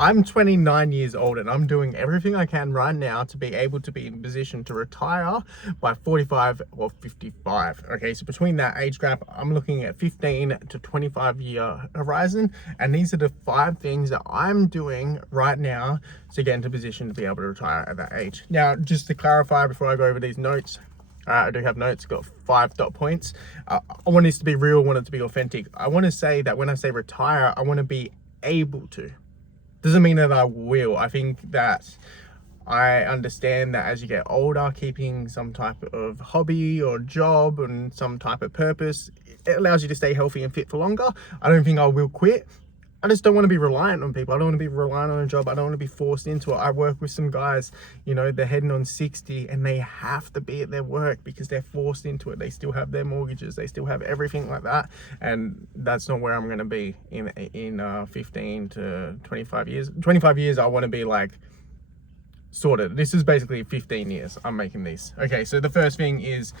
I'm 29 years old and I'm doing everything I can right now to be able to be in position to retire by 45 or 55. Okay, so between that age gap, I'm looking at 15 to 25 year horizon. And these are the 5 things that I'm doing right now to get into position to be able to retire at that age. Now, just to clarify before I go over these notes, I do have notes, got 5 dot points. I want this to be real, I want it to be authentic. I want to say that when I say retire, I want to be able to. Doesn't mean that I will. I think that I understand that as you get older, keeping some type of hobby or job and some type of purpose, it allows you to stay healthy and fit for longer. I don't think I will quit. I just don't want to be reliant on people. I don't want to be reliant on a job. I don't want to be forced into it. I work with some guys, you know, they're heading on 60 and they have to be at their work because they're forced into it. They still have their mortgages. They still have everything like that. And that's not where I'm going to be in 15 to 25 years. 25 years, I want to be like sorted. This is basically 15 years I'm making these. Okay, so the first thing is,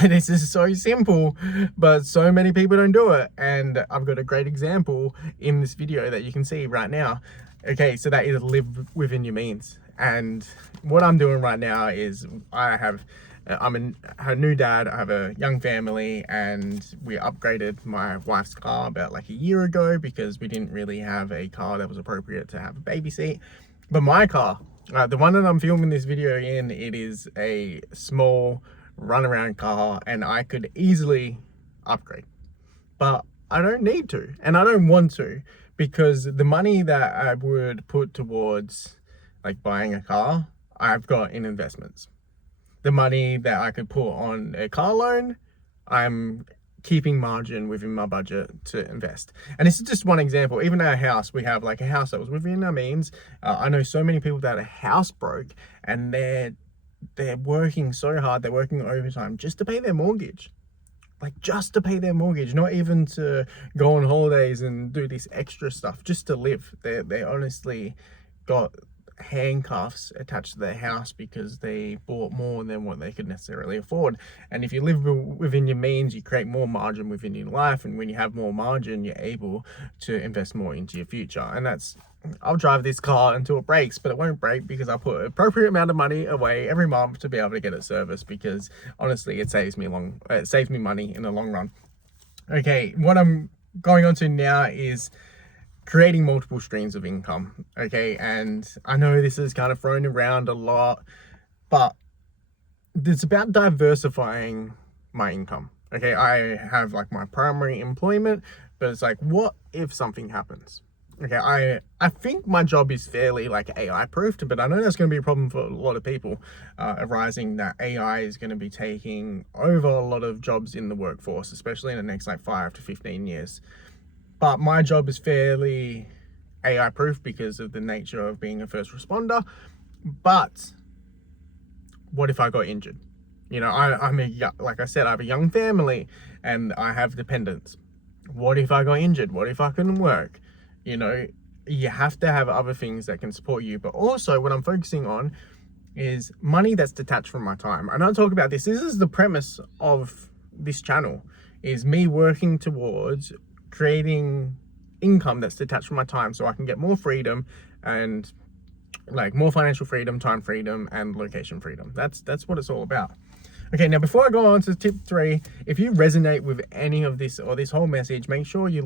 this is so simple, but so many people don't do it. And I've got a great example in this video that you can see right now. Okay, so that is live within your means. And what I'm doing right now is I'm a new dad. I have a young family and we upgraded my wife's car about like a year ago because we didn't really have a car that was appropriate to have a baby seat. But my car, the one that I'm filming this video in, it is a small runaround car and I could easily upgrade, but I don't need to and I don't want to, because the money that I would put towards like buying a car, I've got in investments. The money that I could put on a car loan, I'm keeping margin within my budget to invest. And this is just one example. Even our house, we have like a house that was within our means. I know so many people that are house broke and they're working so hard, they're working overtime just to pay their mortgage. Like just to pay their mortgage, not even to go on holidays and do this extra stuff, just to live. They honestly got handcuffs attached to their house because they bought more than what they could necessarily afford. And if you live within your means, you create more margin within your life, and when you have more margin, you're able to invest more into your future. And that's, I'll drive this car until it breaks, but it won't break because I put an appropriate amount of money away every month to be able to get it serviced, because honestly it saves me money in the long run. Okay, what I'm going on to now is creating multiple streams of income. Okay, and I know this is kind of thrown around a lot, but it's about diversifying my income. Okay, I have like my primary employment, but it's like, what if something happens? Okay, I think my job is fairly like AI proofed, but I know that's going to be a problem for a lot of people, arising that AI is going to be taking over a lot of jobs in the workforce, especially in the next like 5 to 15 years. But my job is fairly AI proof because of the nature of being a first responder. But what if I got injured? You know, like I said, I have a young family and I have dependents. What if I got injured? What if I couldn't work? You know, you have to have other things that can support you. But also what I'm focusing on is money that's detached from my time. And I'll talk about this. This is the premise of this channel, is me working towards creating income that's detached from my time so I can get more freedom, and like more financial freedom, time freedom, and location freedom. That's what it's all about. Okay, now before I go on to tip 3, if you resonate with any of this or this whole message, make sure you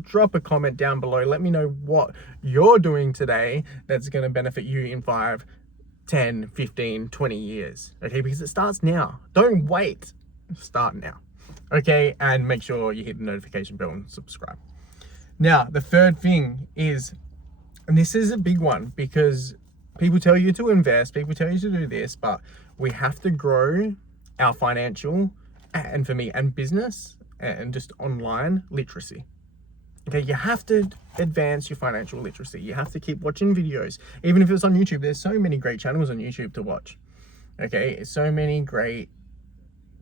drop a comment down below. Let me know what you're doing today that's going to benefit you in 5, 10, 15, 20 years. Okay, because it starts now. Don't wait. Start now. Okay, and make sure you hit the notification bell and subscribe. Now, the third thing is, and this is a big one because people tell you to invest, people tell you to do this, but we have to grow our financial, and for me, and business, and just online literacy. Okay, you have to advance your financial literacy. You have to keep watching videos, even if it's on YouTube. There's so many great channels on YouTube to watch. Okay, so many great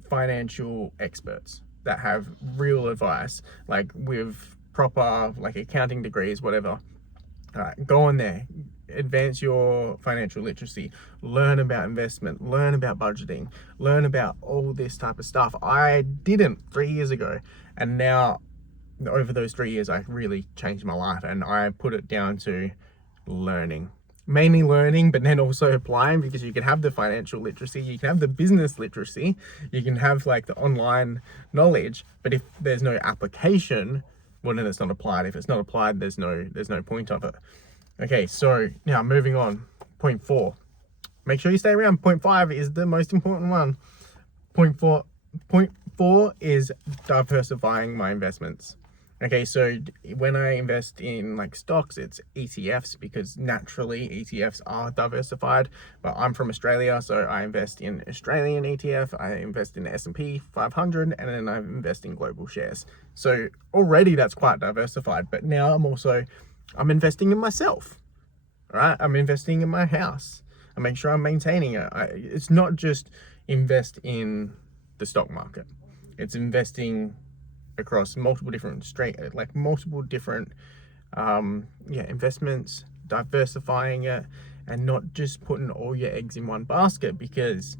financial experts that have real advice, like with proper like accounting degrees, whatever. Go on there, advance your financial literacy, learn about investment, learn about budgeting, learn about all this type of stuff. I didn't 3 years ago, and now over those 3 years, I really changed my life, and I put it down to learning. Mainly learning, but then also applying, because you can have the financial literacy, you can have the business literacy, you can have like the online knowledge, but if there's no application, well, then it's not applied. If it's not applied, there's no point of it. Okay, so now moving on. Point 4. Make sure you stay around. Point 5 is the most important one. Point 4 is diversifying my investments. Okay, so when I invest in like stocks, it's ETFs, because naturally ETFs are diversified, but I'm from Australia, so I invest in Australian ETF, I invest in the S&P 500, and then I invest in global shares. So already that's quite diversified, but now I'm investing in myself, right? I'm investing in my house. I make sure I'm maintaining it. It's not just invest in the stock market. It's investing across multiple different investments, diversifying it, and not just putting all your eggs in one basket, because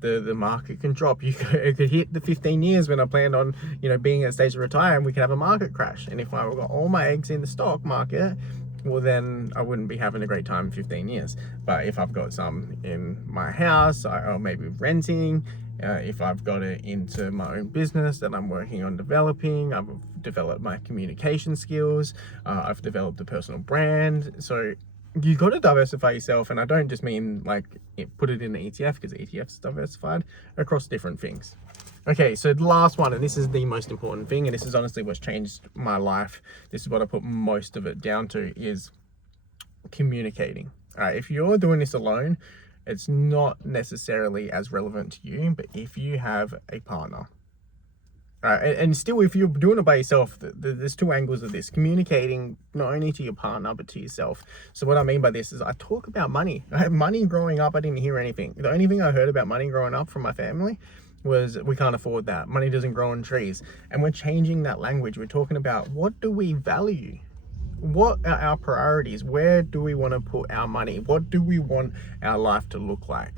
the market can drop. It could hit the 15 years when I planned on, being at a stage of retire, and we could have a market crash. And if I got all my eggs in the stock market, well, then I wouldn't be having a great time in 15 years. But if I've got some in my house, or maybe renting, if I've got it into my own business that I'm working on developing, I've developed my communication skills, I've developed a personal brand. So you got to diversify yourself, and I don't just mean like put it in an ETF, because ETF is diversified across different things. Okay, so the last one, and this is the most important thing, and this is honestly what's changed my life. This is what I put most of it down to, is communicating. All right, if you're doing this alone, it's not necessarily as relevant to you, but if you have a partner, and still, if you're doing it by yourself, there's 2 angles of this. Communicating not only to your partner, but to yourself. So what I mean by this is, I talk about money. Money growing up, I didn't hear anything. The only thing I heard about money growing up from my family was, we can't afford that. Money doesn't grow on trees. And we're changing that language. We're talking about, what do we value? What are our priorities? Where do we want to put our money? What do we want our life to look like?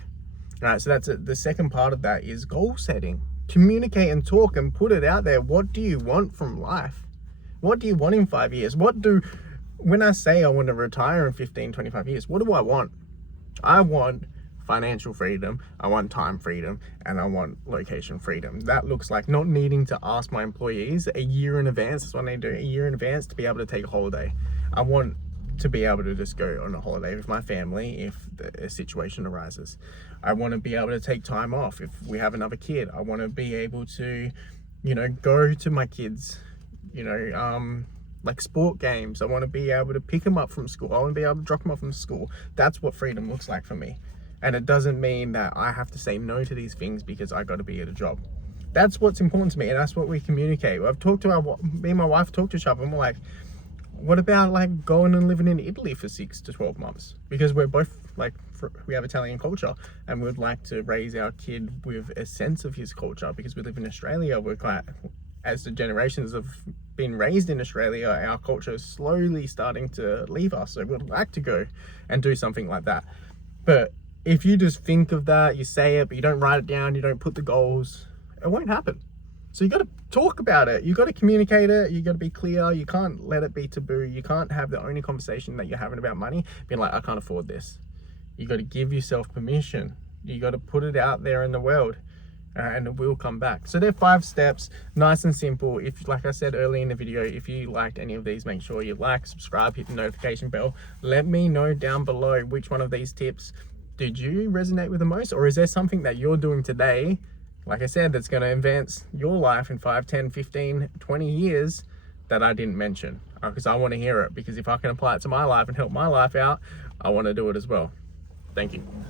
All right, so that's it. The second part of that is goal setting. Communicate and talk and put it out there. What do you want from life? What do you want in 5 years? When I say I want to retire in 15, 25 years, what do I want? I want financial freedom, I want time freedom, and I want location freedom. That looks like not needing to ask my employees a year in advance. That's what I do, a year in advance, to be able to take a holiday. I want to be able to just go on a holiday with my family if a situation arises. I want to be able to take time off if we have another kid. I want to be able to, go to my kids, like sport games. I want to be able to pick them up from school. I want to be able to drop them off from school. That's what freedom looks like for me. And it doesn't mean that I have to say no to these things because I got to be at a job. That's what's important to me, and that's what we communicate. Me and my wife talked to each other, and we're like, what about like going and living in Italy for 6 to 12 months? Because we're both we have Italian culture, and we'd like to raise our kid with a sense of his culture, because we live in Australia. As the generations have been raised in Australia, our culture is slowly starting to leave us. So we'd like to go and do something like that. But if you just think of that, you say it, but you don't write it down, you don't put the goals, it won't happen. So you got to talk about it. You got to communicate it. You got to be clear. You can't let it be taboo. You can't have the only conversation that you're having about money being like, I can't afford this. You got to give yourself permission. You got to put it out there in the world, and it will come back. So they're 5 steps, nice and simple. If, like I said earlier in the video, if you liked any of these, make sure you like, subscribe, hit the notification bell. Let me know down below which one of these tips did you resonate with the most, or is there something that you're doing today, like I said, that's going to advance your life in 5, 10, 15, 20 years that I didn't mention? Because I want to hear it, because if I can apply it to my life and help my life out, I want to do it as well. Thank you.